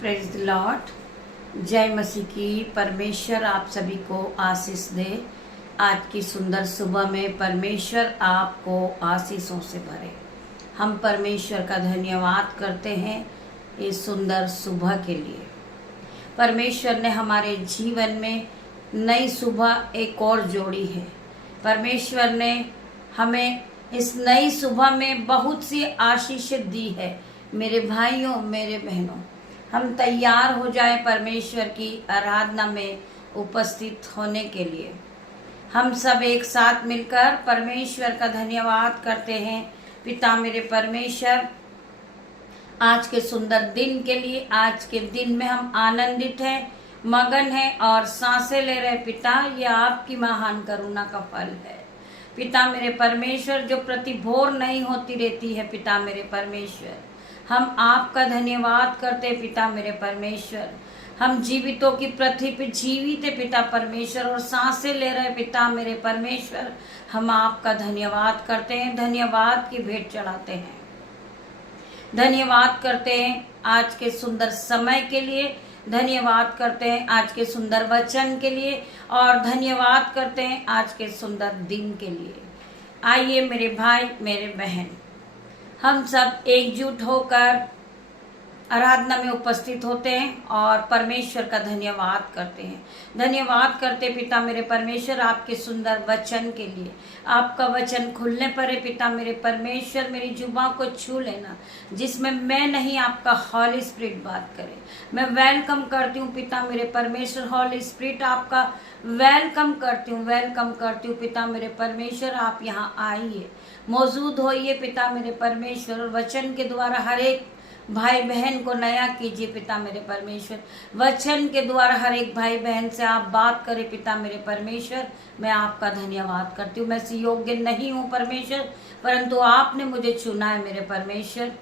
Praise the Lord. जय मसीह की। परमेश्वर आप सभी को आशीष दे। आज की सुंदर सुबह में परमेश्वर आपको आशीषों से भरे। हम परमेश्वर का धन्यवाद करते हैं इस सुंदर सुबह के लिए। परमेश्वर ने हमारे जीवन में नई सुबह एक और जोड़ी है। परमेश्वर ने हमें इस नई सुबह में बहुत सी आशीषें दी है। मेरे भाइयों, मेरे बहनों, हम तैयार हो जाए परमेश्वर की आराधना में उपस्थित होने के लिए। हम सब एक साथ मिलकर परमेश्वर का धन्यवाद करते हैं। पिता मेरे परमेश्वर, आज के सुंदर दिन के लिए, आज के दिन में हम आनंदित हैं, मगन हैं और सांसें ले रहे। पिता, यह आपकी महान करुणा का फल है। पिता मेरे परमेश्वर, जो प्रति भोर नहीं होती रहती है। पिता मेरे परमेश्वर, हम आपका धन्यवाद करते। पिता मेरे परमेश्वर, हम जीवितों की पृथ्वी पे जीवित है पिता परमेश्वर और सांसें ले रहे। पिता मेरे परमेश्वर, हम आपका धन्यवाद करते हैं, धन्यवाद की भेंट चढ़ाते हैं, धन्यवाद करते हैं आज के सुंदर समय के लिए, धन्यवाद करते हैं आज के सुंदर वचन के लिए और धन्यवाद करते हैं आज के सुंदर दिन के लिए। आइए मेरे भाई, मेरे बहन, हम सब एकजुट होकर आराधना में उपस्थित होते हैं और परमेश्वर का धन्यवाद करते हैं। धन्यवाद करते पिता मेरे परमेश्वर आपके सुंदर वचन के लिए। आपका वचन खुलने पर है पिता मेरे परमेश्वर, मेरी जुबान को छू लेना, जिसमें मैं नहीं आपका हॉली स्पिरिट बात करे। मैं वेलकम करती हूँ पिता मेरे परमेश्वर, हॉली स्पिरिट आपका वेलकम करती हूँ, वेलकम करती हूँ पिता मेरे परमेश्वर। आप यहाँ आइए, मौजूद होइए पिता मेरे परमेश्वर और वचन के द्वारा हर एक भाई बहन को नया कीजिए पिता मेरे परमेश्वर। वचन के द्वारा हर एक भाई बहन से आप बात करें पिता मेरे परमेश्वर। मैं आपका धन्यवाद करती हूँ। मैं इस योग्य नहीं हूँ परमेश्वर, परंतु आपने मुझे चुना है मेरे परमेश्वर।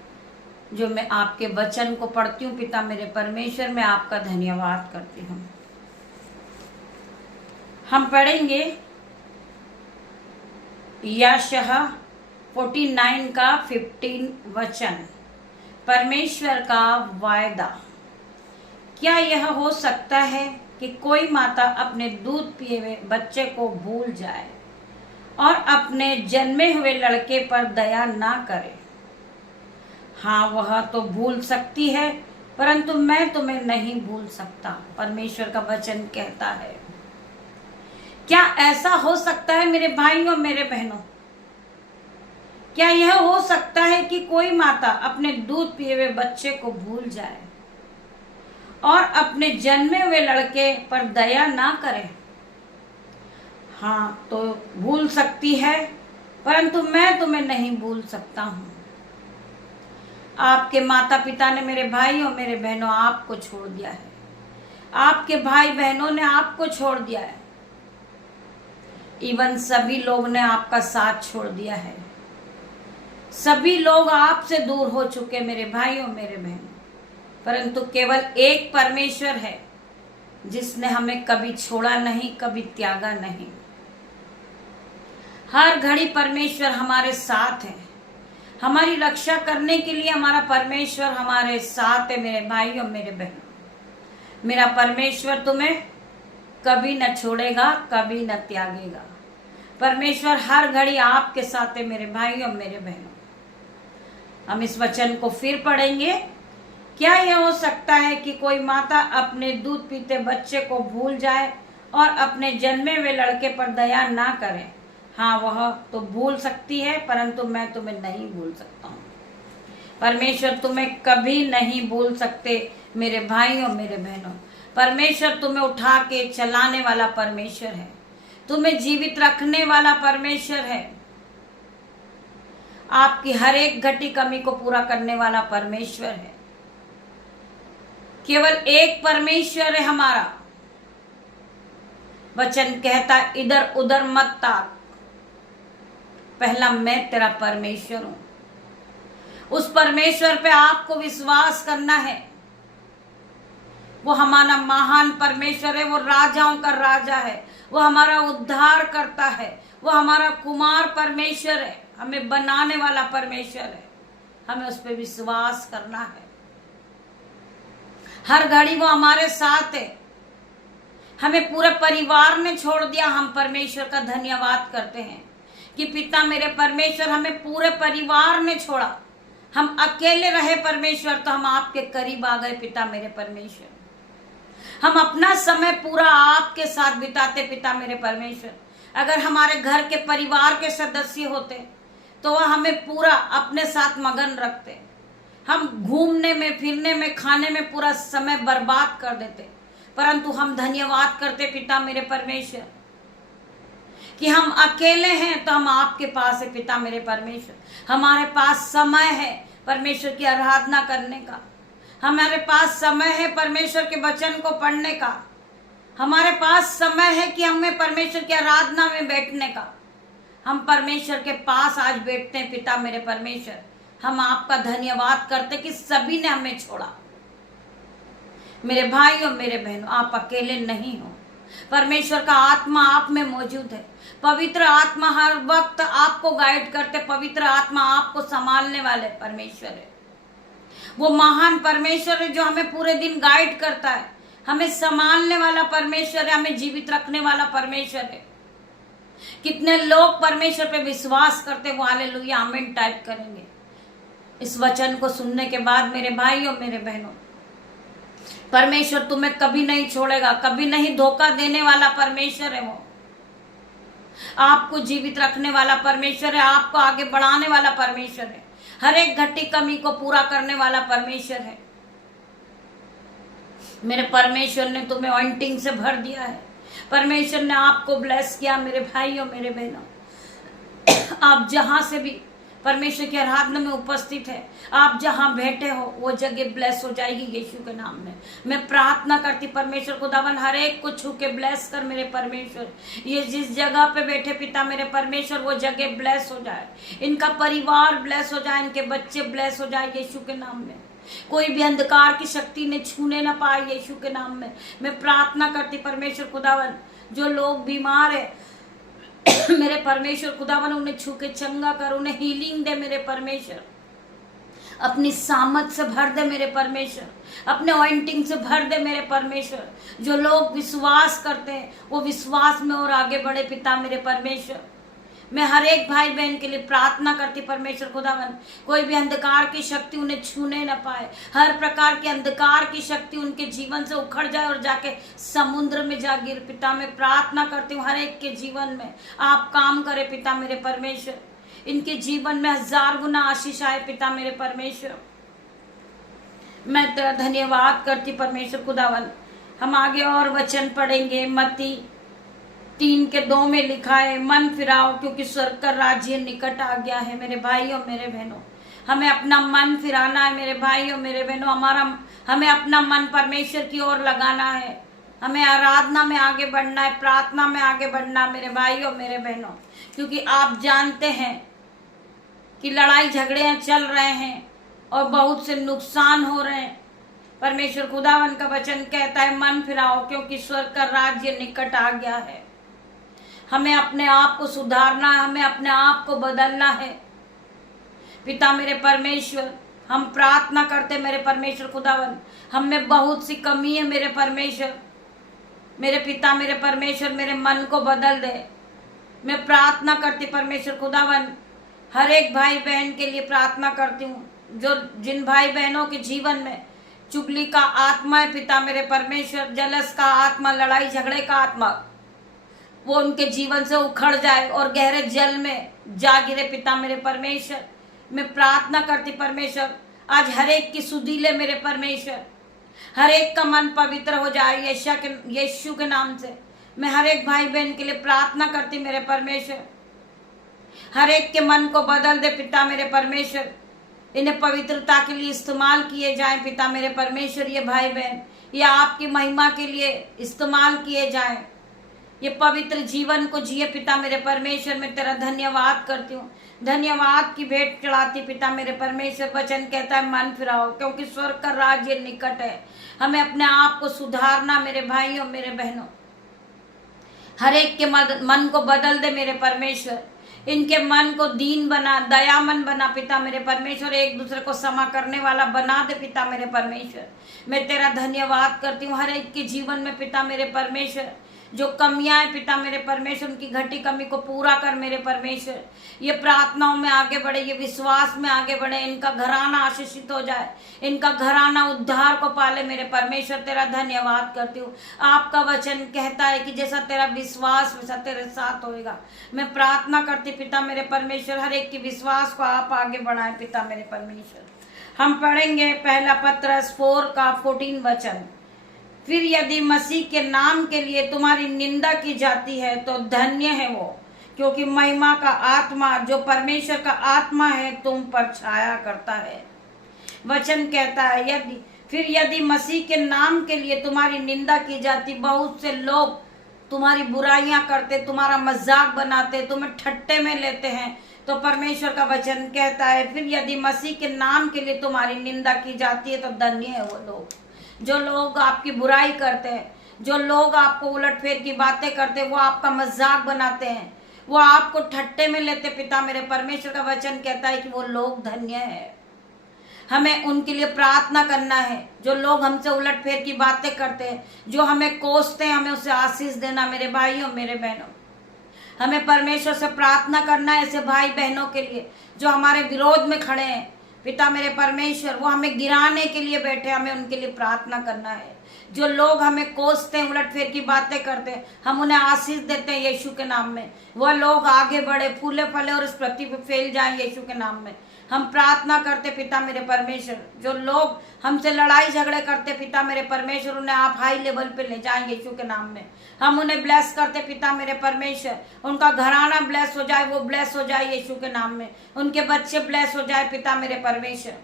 जो मैं आपके वचन को पढ़ती हूँ पिता मेरे परमेश्वर, मैं आपका धन्यवाद करती हूँ। हम पढ़ेंगे यशायाह 49 का 15 वचन। परमेश्वर का वायदा। क्या यह हो सकता है कि कोई माता अपने दूध पिए हुए बच्चे को भूल जाए और अपने जन्मे हुए लड़के पर दया ना करे? हाँ, वह तो भूल सकती है, परंतु मैं तुम्हें नहीं भूल सकता, परमेश्वर का वचन कहता है। क्या ऐसा हो सकता है मेरे भाइयों, मेरे बहनों? क्या यह हो सकता है कि कोई माता अपने दूध पिए हुए बच्चे को भूल जाए और अपने जन्मे हुए लड़के पर दया ना करे? हाँ, तो भूल सकती है, परंतु मैं तुम्हें नहीं भूल सकता हूँ। आपके माता पिता ने, मेरे भाइयों मेरे बहनों, आपको छोड़ दिया है। आपके भाई बहनों ने आपको छोड़ दिया है। इवन सभी लोग ने आपका साथ छोड़ दिया है। सभी लोग आपसे दूर हो चुके मेरे भाइयों मेरे बहनों, परंतु केवल एक परमेश्वर है जिसने हमें कभी छोड़ा नहीं, कभी त्यागा नहीं। हर घड़ी परमेश्वर हमारे साथ है। हमारी रक्षा करने के लिए हमारा परमेश्वर हमारे साथ है मेरे भाइयों मेरे बहनों। मेरा परमेश्वर तुम्हें कभी न छोड़ेगा, कभी न त्यागेगा। परमेश्वर हर घड़ी आपके साथ है मेरे भाइयों मेरे बहनों। हम इस वचन को फिर पढ़ेंगे। क्या यह हो सकता है कि कोई माता अपने दूध पीते बच्चे को भूल जाए और अपने जन्मे हुए लड़के पर दया ना करे? हाँ, वह तो भूल सकती है, परंतु मैं तुम्हें नहीं भूल सकता हूँ। परमेश्वर तुम्हें कभी नहीं भूल सकते मेरे भाइयों मेरे बहनों। परमेश्वर तुम्हें उठा के चलाने वाला परमेश्वर है, तुम्हें जीवित रखने वाला परमेश्वर है, आपकी हर एक घटी कमी को पूरा करने वाला परमेश्वर है। केवल एक परमेश्वर है हमारा। वचन कहता है, इधर उधर मत ताक, पहला मैं तेरा परमेश्वर हूं। उस परमेश्वर पे आपको विश्वास करना है। वो हमारा महान परमेश्वर है, वो राजाओं का राजा है, वो हमारा उद्धार करता है, वो हमारा कुमार परमेश्वर है, हमें बनाने वाला परमेश्वर है। हमें उस पर विश्वास करना है। हर घड़ी वो हमारे साथ है। हमें पूरे परिवार ने छोड़ दिया। हम परमेश्वर का धन्यवाद करते हैं कि पिता मेरे परमेश्वर, हमें पूरे परिवार ने छोड़ा। हम अकेले रहे परमेश्वर, तो हम आपके करीब आ गए पिता मेरे परमेश्वर। हम अपना समय पूरा आपके साथ बिताते पिता मेरे परमेश्वर। अगर हमारे घर के परिवार के सदस्य होते तो वह हमें पूरा अपने साथ मगन रखते। हम घूमने में, फिरने में, खाने में पूरा समय बर्बाद कर देते, परंतु हम धन्यवाद करते पिता मेरे परमेश्वर कि हम अकेले हैं तो हम आपके पास है पिता मेरे परमेश्वर। हमारे पास समय है परमेश्वर की आराधना करने का। हमारे पास समय है परमेश्वर के वचन को पढ़ने का। हमारे पास समय है कि हमें परमेश्वर की आराधना में बैठने का। हम परमेश्वर के पास आज बैठते हैं पिता मेरे परमेश्वर। हम आपका धन्यवाद करते कि सभी ने हमें छोड़ा। मेरे भाइयों, मेरे बहनों, आप अकेले नहीं हो। परमेश्वर का आत्मा आप में मौजूद है। पवित्र आत्मा हर वक्त आपको गाइड करते। पवित्र आत्मा आपको संभालने वाले परमेश्वर है। वो महान परमेश्वर है जो हमें पूरे दिन गाइड करता है। हमें संभालने वाला परमेश्वर है, हमें जीवित रखने वाला परमेश्वर है। कितने लोग परमेश्वर पे विश्वास करते, वो हालेलुया आमीन टाइप करेंगे इस वचन को सुनने के बाद। मेरे भाइयों, मेरे बहनों, परमेश्वर तुम्हें कभी नहीं छोड़ेगा, कभी नहीं धोखा देने वाला परमेश्वर है। वो आपको जीवित रखने वाला परमेश्वर है, आपको आगे बढ़ाने वाला परमेश्वर है, हर एक घटी कमी को पूरा करने वाला परमेश्वर है। मेरे परमेश्वर ने तुम्हें ऑइंटिंग से भर दिया है। परमेश्वर ने आपको ब्लेस किया। मेरे भाइयों, मेरे बहनों, आप जहां से भी परमेश्वर की आराधना में उपस्थित है, आप जहां बैठे हो वो जगह ब्लेस हो जाएगी यीशु के नाम में। मैं प्रार्थना करती परमेश्वर खुदावन हर एक को छू के ब्लेस कर मेरे परमेश्वर। ये जिस जगह पे बैठे पिता मेरे परमेश्वर, वो जगह ब्लेस हो जाए, इनका परिवार ब्लेस हो जाए, इनके बच्चे ब्लेस हो जाए यीशु के नाम में। कोई भी अंधकार की शक्ति ने छूने ना पाए यीशु के नाम में। मैं प्रार्थना करती परमेश्वर खुदावन, जो लोग बीमार है मेरे परमेश्वर खुदावन, उन्हें छू के चंगा कर, उन्हें हीलिंग दे मेरे परमेश्वर। अपनी सामत से भर दे मेरे परमेश्वर, अपने ऑइंटिंग से भर दे मेरे परमेश्वर। जो लोग विश्वास करते हैं वो विश्वास में और आगे बढ़े पिता मेरे परमेश्वर। मैं हर एक भाई बहन के लिए प्रार्थना करती परमेश्वर खुदावन, कोई भी अंधकार की शक्ति उन्हें छूने न पाए। हर प्रकार की अंधकार की शक्ति उनके जीवन से उखड़ जाए और जाके समुद्र में जा गिर। पिता मैं प्रार्थना करती हूँ हर एक के जीवन में आप काम करे पिता मेरे परमेश्वर। इनके जीवन में 1000 गुना आशीष आए पिता मेरे परमेश्वर। मैं तेरा धन्यवाद करती परमेश्वर खुदावन। हम आगे और वचन पढ़ेंगे। मत्ती 3:2 में लिखा है, मन फिराओ क्योंकि स्वर्ग का राज्य निकट आ गया है। मेरे भाइयों, मेरे बहनों, हमें अपना मन फिराना है। मेरे भाइयों, मेरे बहनों, हमें अपना मन परमेश्वर की ओर लगाना है। हमें आराधना में आगे बढ़ना है, प्रार्थना में आगे बढ़ना। मेरे भाइयों, मेरे बहनों, क्योंकि आप जानते हैं कि लड़ाई झगड़े चल रहे हैं और बहुत से नुकसान हो रहे हैं। परमेश्वर खुदावन का वचन कहता है, मन फिराओ क्योंकि स्वर्ग का राज्य निकट आ गया है। हमें अपने आप को सुधारना है, हमें अपने आप को बदलना है। पिता मेरे परमेश्वर, हम प्रार्थना करते मेरे परमेश्वर खुदावन, हम में बहुत सी कमी है मेरे परमेश्वर। मेरे पिता मेरे परमेश्वर, मेरे मन को बदल दे। मैं प्रार्थना करती परमेश्वर खुदावन, हर एक भाई बहन के लिए प्रार्थना करती हूँ जो जिन भाई बहनों के जीवन में चुगली का आत्मा है पिता मेरे परमेश्वर, जलस का आत्मा, लड़ाई झगड़े का आत्मा, वो उनके जीवन से उखड़ जाए और गहरे जल में जा गिरे पिता मेरे परमेश्वर। मैं प्रार्थना करती परमेश्वर, आज हर एक की सुधी ले मेरे परमेश्वर, हर एक का मन पवित्र हो जाए यीशु के नाम से। मैं हर एक भाई बहन के लिए प्रार्थना करती मेरे परमेश्वर, हर एक के मन को बदल दे पिता मेरे परमेश्वर। इन्हें पवित्रता के लिए इस्तेमाल किए जाएं पिता मेरे परमेश्वर। ये भाई बहन ये आपकी महिमा के लिए इस्तेमाल किए जाएं, ये पवित्र जीवन को जिए पिता मेरे परमेश्वर। मैं तेरा धन्यवाद करती हूँ, धन्यवाद की भेंट चढ़ाती पिता मेरे परमेश्वर। वचन कहता है, मन फिराओ क्योंकि स्वर्ग का राज्य निकट है। हमें अपने आप को सुधारना मेरे भाइयों, मेरे बहनों, हर एक के मन को बदल दे मेरे परमेश्वर। इनके मन को दीन बना, दयामन बना पिता मेरे परमेश्वर, एक दूसरे को क्षमा करने वाला बना दे पिता मेरे परमेश्वर। मैं तेरा धन्यवाद करती हूँ हर एक के जीवन में पिता मेरे परमेश्वर। जो कमियां हैं पिता मेरे परमेश्वर, उनकी घटी कमी को पूरा कर मेरे परमेश्वर। ये प्रार्थनाओं में आगे बढ़े, ये विश्वास में आगे बढ़े, इनका घराना आशीषित हो जाए, इनका घराना उद्धार को पाले मेरे परमेश्वर। तेरा धन्यवाद करती हूँ। आपका वचन कहता है कि जैसा तेरा विश्वास वैसा तेरे साथ होएगा। मैं प्रार्थना करती पिता मेरे परमेश्वर, हर एक की विश्वास को आप आगे बढ़ाएं पिता मेरे परमेश्वर। हम पढ़ेंगे पहला पत्रस 4 का 14 वचन। फिर यदि मसीह के नाम के लिए तुम्हारी निंदा की जाती है तो धन्य है वो, क्योंकि महिमा का आत्मा जो परमेश्वर का आत्मा है तुम पर छाया करता है। वचन कहता है यदि मसीह के नाम के लिए तुम्हारी निंदा की जाती, बहुत से लोग तुम्हारी बुराइयां करते, तुम्हारा मजाक बनाते, तुम्हें ठट्टे में लेते हैं, तो परमेश्वर का वचन कहता है फिर यदि मसीह के नाम के लिए तुम्हारी निंदा की जाती है तो धन्य है वो लोग। जो लोग आपकी बुराई करते हैं, जो लोग आपको उलटफेर की बातें करते हैं, वो आपका मजाक बनाते हैं, वो आपको ठट्टे में लेते, पिता मेरे परमेश्वर का वचन कहता है कि वो लोग धन्य है। हमें उनके लिए प्रार्थना करना है। जो लोग हमसे उलटफेर की बातें करते हैं, जो हमें कोसते हैं, हमें उसे आशीष देना मेरे भाइयों मेरे बहनों। हमें परमेश्वर से प्रार्थना करना है ऐसे भाई बहनों के लिए जो हमारे विरोध में खड़े हैं पिता मेरे परमेश्वर। वो हमें गिराने के लिए बैठे, हमें उनके लिए प्रार्थना करना है। जो लोग हमें कोसते हैं, उलटफेर की बातें करते हैं, हम उन्हें आशीष देते हैं यीशु के नाम में। वह लोग आगे बढ़े, फूले फले और इस पृथ्वी पे फैल जाएं यीशु के नाम में। हम प्रार्थना करते पिता मेरे परमेश्वर। जो लोग हमसे लड़ाई झगड़े करते पिता मेरे परमेश्वर, उन्हें आप हाई लेवल पे ले जाएं यीशु के नाम में। हम उन्हें ब्लेस करते पिता मेरे परमेश्वर। उनका घराना ब्लेस हो जाए, वो ब्लेस हो जाए यीशु के नाम में। उनके बच्चे ब्लेस हो जाए पिता मेरे परमेश्वर।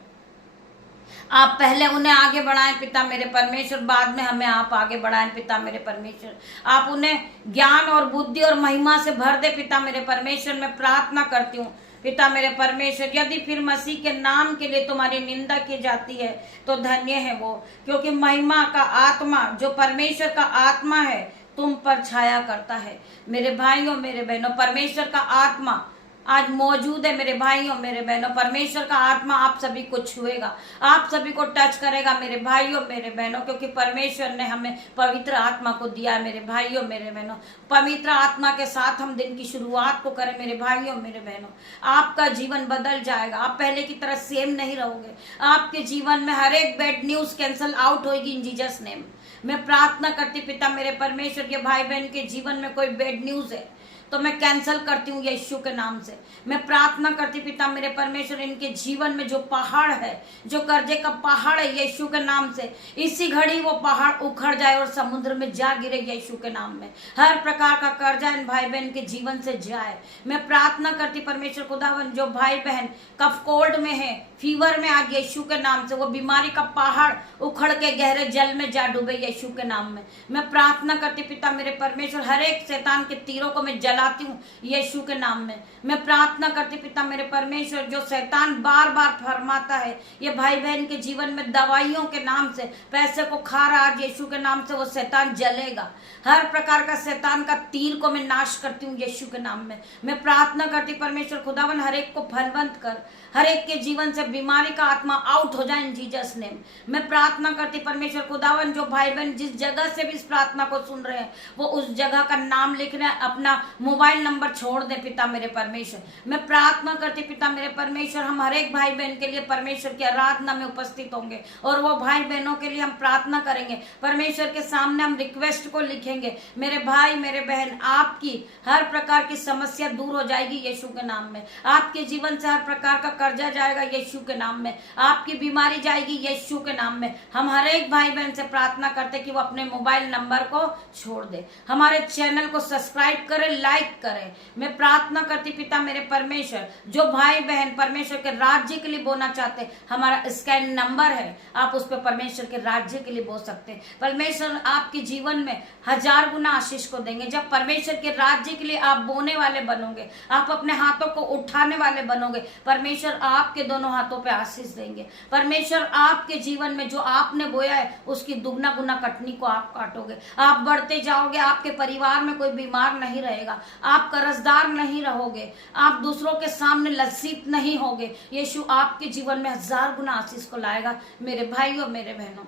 आप पहले उन्हें आगे बढ़ाएं पिता मेरे परमेश्वर, बाद में हमें आप आगे बढ़ाएं पिता मेरे परमेश्वर। आप उन्हें ज्ञान और बुद्धि और महिमा से भर दे पिता मेरे परमेश्वर। मैं प्रार्थना करती हूँ पिता मेरे परमेश्वर, यदि फिर मसीह के नाम के लिए तुम्हारी निंदा की जाती है तो धन्य है वो, क्योंकि महिमा का आत्मा जो परमेश्वर का आत्मा है तुम पर छाया करता है। मेरे भाइयों मेरे बहनों, परमेश्वर का आत्मा आज मौजूद है मेरे भाइयों मेरे बहनों। परमेश्वर का आत्मा आप सभी को छुएगा, आप सभी को टच करेगा मेरे भाइयों मेरे बहनों, क्योंकि परमेश्वर ने हमें पवित्र आत्मा को दिया है मेरे भाइयों मेरे बहनों। पवित्र आत्मा के साथ हम दिन की शुरुआत को करें मेरे भाइयों मेरे बहनों। आपका जीवन बदल जाएगा, आप पहले की तरह सेम नहीं रहोगे। आपके जीवन में हर एक बैड न्यूज कैंसल आउट होगी इन जीसस नेम। मैं प्रार्थना करती पिता मेरे परमेश्वर के भाई बहन के जीवन में कोई बैड न्यूज है तो मैं कैंसिल करती हूँ यीशु के नाम से। मैं प्रार्थना करती पिता मेरे परमेश्वर, इनके जीवन में जो पहाड़ है, जो कर्जे का पहाड़ है यीशु के नाम से, इसी घड़ी वो पहाड़ उखड़ जाए और समुद्र में जा गिरे यीशु के नाम में। हर प्रकार का कर्जा इन भाई बहन के जीवन से जाए। मैं प्रार्थना करती परमेश्वर खुदावन, जो भाई बहन कफ कोल्ड में है, फीवर में, आज यीशु के नाम से वो बीमारी का पहाड़ उखड़ के गहरे जल में जा डूबे यीशु के नाम में। मैं प्रार्थना करती पिता मेरे परमेश्वर, हर एक शैतान के तीरों को मैं जलाती हूँ यीशु के नाम में। मैं प्रार्थना करती पिता मेरे परमेश्वर, जो शैतान बार बार फरमाता है ये भाई बहन के जीवन में दवाइयों के नाम से पैसे को खा रहा, आज यीशु के नाम से वो शैतान जलेगा। हर प्रकार का शैतान का तीर को मैं नाश करती हूँ यीशु के नाम में। मैं प्रार्थना करती परमेश्वर खुदावन, हर एक को फलवंत कर, हर एक के जीवन से बीमारी का आत्मा आउट हो जाए इन जीसस नेम। मैं प्रार्थना करती परमेश्वर खुदावन, जो भाई बहन जिस जगह से भी इस प्रार्थना को सुन रहे हैं वो उस जगह का नाम लिख रहे हैं, अपना मोबाइल नंबर छोड़ दे पिता मेरे परमेश्वर। मैं प्रार्थना करती पिता मेरे परमेश्वर, हम हर एक भाई बहन के लिए परमेश्वर की आराधना में उपस्थित होंगे और वो भाई बहनों के लिए हम प्रार्थना करेंगे। परमेश्वर के सामने हम रिक्वेस्ट को लिखेंगे। मेरे भाई मेरे बहन, आपकी हर प्रकार की समस्या दूर हो जाएगी यीशु के नाम में। आपके जीवन से हर प्रकार का कर्जा जाएगा यीशु के नाम में। आपकी बीमारी जाएगी यीशु के नाम में। हम हर एक भाई बहन से प्रार्थना करते कि वो अपने मोबाइल नंबर को छोड़ दे, हमारे चैनल को सब्सक्राइब करे, लाइक करे। मैं प्रार्थना करती पिता मेरे परमेश्वर, जो भाई बहन परमेश्वर के राज्य के लिए बोलना चाहते, हमारा स्कैन नंबर है, आप उस पर परमेश्वर के राज्य के लिए बोल सकते हैं। परमेश्वर आपके जीवन में 1000 गुना आशीष को देंगे। जब परमेश्वर के राज्य के लिए आप बोने वाले बनोगे, आप अपने हाथों को उठाने वाले बनोगे, परमेश्वर आपके दोनों हाथों पे आशीष देंगे। परमेश्वर आपके जीवन में जो आपने बोया है उसकी दुगना गुना कटनी को आप काटोगे। आप बढ़ते जाओगे, आपके परिवार में कोई बीमार नहीं रहेगा, आप कर्जदार नहीं रहोगे, आप दूसरों के सामने लज्जित नहीं होगे। यीशु आपके जीवन में 1000 गुना आशीष को लाएगा। मेरे भाइयों, मेरे बहनों,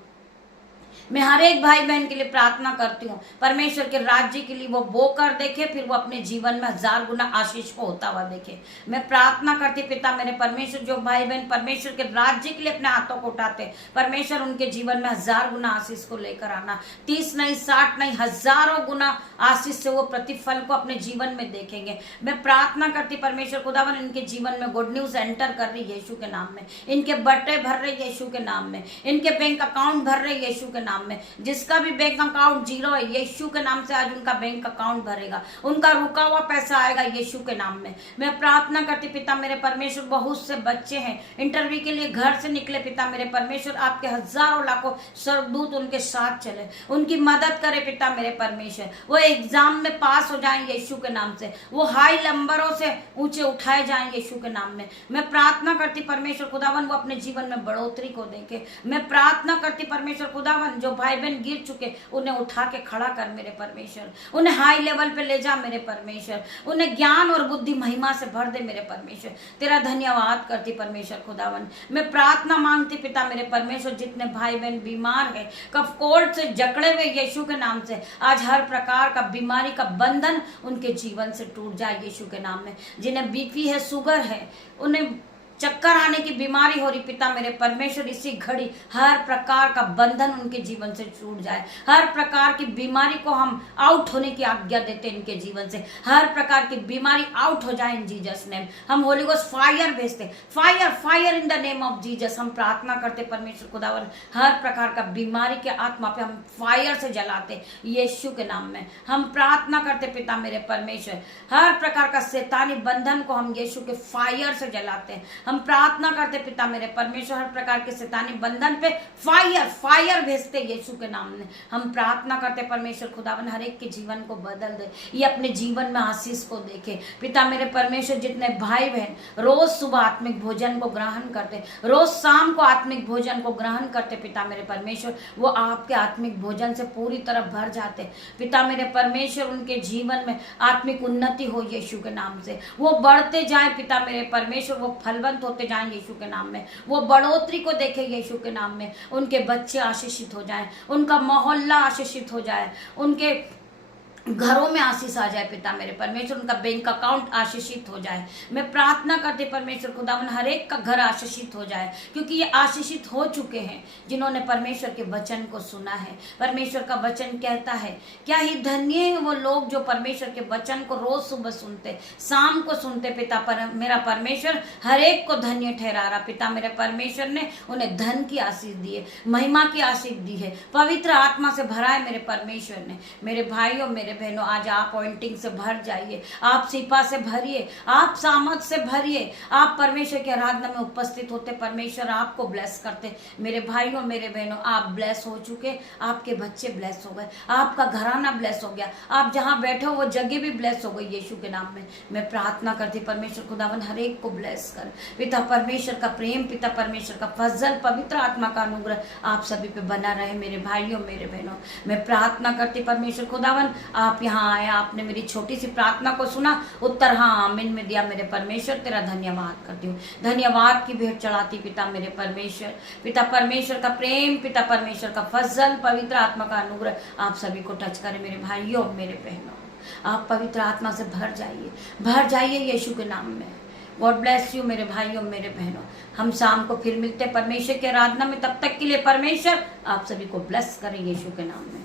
मैं हर एक भाई बहन के लिए प्रार्थना करती हूँ, परमेश्वर के राज्य के लिए वो बो कर देखे, फिर वो अपने जीवन में 1000 गुना आशीष को होता हुआ देखे। मैं प्रार्थना करती पिता मेरे परमेश्वर, जो भाई बहन परमेश्वर के राज्य के लिए अपने हाथों को उठाते, परमेश्वर उनके जीवन में 1000 गुना आशीष को लेकर आना। 30 नहीं, 60 नहीं, हजारों गुना आशीष से वो प्रतिफल को अपने जीवन में देखेंगे। मैं प्रार्थना करती परमेश्वर खुदावन इनके जीवन में गुड न्यूज एंटर कर रही यीशु के नाम में, इनके बट्टे भर रहे यीशु के नाम में, इनके बैंक अकाउंट भर रहे यीशु के नाम में। जिसका भी बैंक अकाउंट जीरो है, यीशु के नाम से आज उनका बैंक अकाउंट भरेगा, उनका रुका हुआ पैसा आएगा यीशु के नाम में। मैं प्रार्थना करती पिता मेरे परमेश्वर, बहुत से बच्चे हैं इंटरव्यू के लिए घर से निकले, पिता मेरे परमेश्वर आपके हजारों लाखों स्वर्गदूत उनके साथ चले, उनकी मदद करे पिता मेरे परमेश्वर, वो एग्जाम में पास हो जाएं यीशु के नाम से, वो हाई नंबरों से ऊंचे उठाए जाएं यीशु के नाम में। मैं प्रार्थना करती परमेश्वर खुदावन वो अपने जीवन में बढ़ोतरी को देखे। मैं प्रार्थना करती परमेश्वर खुदावन जो भाई बहन गिर चुके उन्हें उठा के खड़ा कर मेरे परमेश्वर, उन्हें हाई लेवल पे ले जा मेरे परमेश्वर, उन्हें ज्ञान और बुद्धि महिमा से भर दे मेरे परमेश्वर। तेरा धन्यवाद करती परमेश्वर खुदावन। मैं प्रार्थना मांगती पिता मेरे परमेश्वर, जितने भाई बहन बीमार है, कफ कोल्ड से जकड़े हुए यीशु के नाम से, आज हर प्रकार का बीमारी का बंधन उनके जीवन से टूट जाए यीशु के नाम में। जिन्हें बीपी है, शुगर है, उन्हें चक्कर आने की बीमारी हो रही, पिता मेरे परमेश्वर इसी घड़ी हर प्रकार का बंधन उनके जीवन से छूट जाए। हर प्रकार की बीमारी को हम आउट होने की आज्ञा देते हैं इनके जीवन से, हर प्रकार की बीमारी आउट हो जाए इन जीसस नेम। हम होली गोस्ट फायर भेजते, fire fire in the name of Jesus. हम प्रार्थना करते परमेश्वर खुदावन, हर प्रकार का बीमारी के आत्मा पे हम फायर से जलाते यीशु के नाम में। हम प्रार्थना करते पिता मेरे परमेश्वर, हर प्रकार का शैतानी बंधन को हम यीशु के फायर से जलाते हैं। हम प्रार्थना करते पिता मेरे परमेश्वर, हर प्रकार के शैतानी बंधन पे फायर फायर भेजते यीशु के नाम में। हम प्रार्थना करते परमेश्वर खुदावन हर एक के जीवन को बदल दे, ये अपने जीवन में आशीष को देखे पिता मेरे परमेश्वर। जितने भाई बहन रोज सुबह आत्मिक भोजन को ग्रहण करते, रोज शाम को आत्मिक भोजन को ग्रहण करते पिता मेरे परमेश्वर, वो आपके आत्मिक भोजन से पूरी तरह भर जाते पिता मेरे परमेश्वर। उनके जीवन में आत्मिक उन्नति हो यीशु के नाम से, वो बढ़ते जाए पिता मेरे परमेश्वर, वो फलवंत होते जाएं यीशु के नाम में, वो बढ़ोतरी को देखे यीशु के नाम में। उनके बच्चे आशीषित हो जाएं, उनका मोहल्ला आशीषित हो जाए, उनके घरों में आशीष आ जाए पिता मेरे परमेश्वर, उनका बैंक अकाउंट आशीषित हो जाए। मैं प्रार्थना करते परमेश्वर खुदावन हर एक का घर आशीषित हो जाए, क्योंकि ये आशीषित हो चुके हैं जिन्होंने परमेश्वर के वचन को सुना है। परमेश्वर का वचन कहता है, क्या ही धन्य है वो लोग जो परमेश्वर के वचन को रोज सुबह सुनते, शाम को सुनते। पिता मेरा परमेश्वर हर एक को धन्य ठहरा रहा। पिता मेरे परमेश्वर ने उन्हें धन की आशीष दी है, महिमा की आशीष दी है, पवित्र आत्मा से भरा है मेरे परमेश्वर ने। मेरे भाइयों मेरे बहनों, आज आप पॉइंटिंग से भर जाइए, आप सिपा से भरिए, आप सामर्थ से भरिए। आप परमेश्वर की आराधना में उपस्थित होते, परमेश्वर आपको ब्लेस करते। मेरे भाइयों मेरे बहनों, आप ब्लेस हो चुके, आपके बच्चे ब्लेस हो गए, आपका घराना ब्लेस हो गया, आप जहां बैठे हो वो जगह भी ब्लेस हो गई यीशु के नाम में। मैं प्रार्थना करती परमेश्वर खुदावन हर एक को ब्लेस कर। पिता परमेश्वर का प्रेम, पिता परमेश्वर का फजल, पवित्र आत्मा का अनुग्रह आप सभी पे बना रहे मेरे भाइयों मेरे बहनों। मैं प्रार्थना करती परमेश्वर खुदावन, आप यहाँ आए, आपने मेरी छोटी सी प्रार्थना को सुना, उत्तर हाँ आमीन में दिया। मेरे परमेश्वर तेरा धन्यवाद करती हूँ, धन्यवाद की भेंट चढ़ाती पिता मेरे परमेश्वर। पिता परमेश्वर का प्रेम, पिता परमेश्वर का फजल, पवित्र आत्मा का अनुग्रह आप सभी को टच करे मेरे भाइयों मेरे बहनों। आप पवित्र आत्मा से भर जाइए यीशु के नाम में। गॉड ब्लेस यू मेरे भाइयों मेरे बहनों। हम शाम को फिर मिलते परमेश्वर की आराधना में, तब तक के लिए परमेश्वर आप सभी को ब्लेस करें यीशु के नाम में।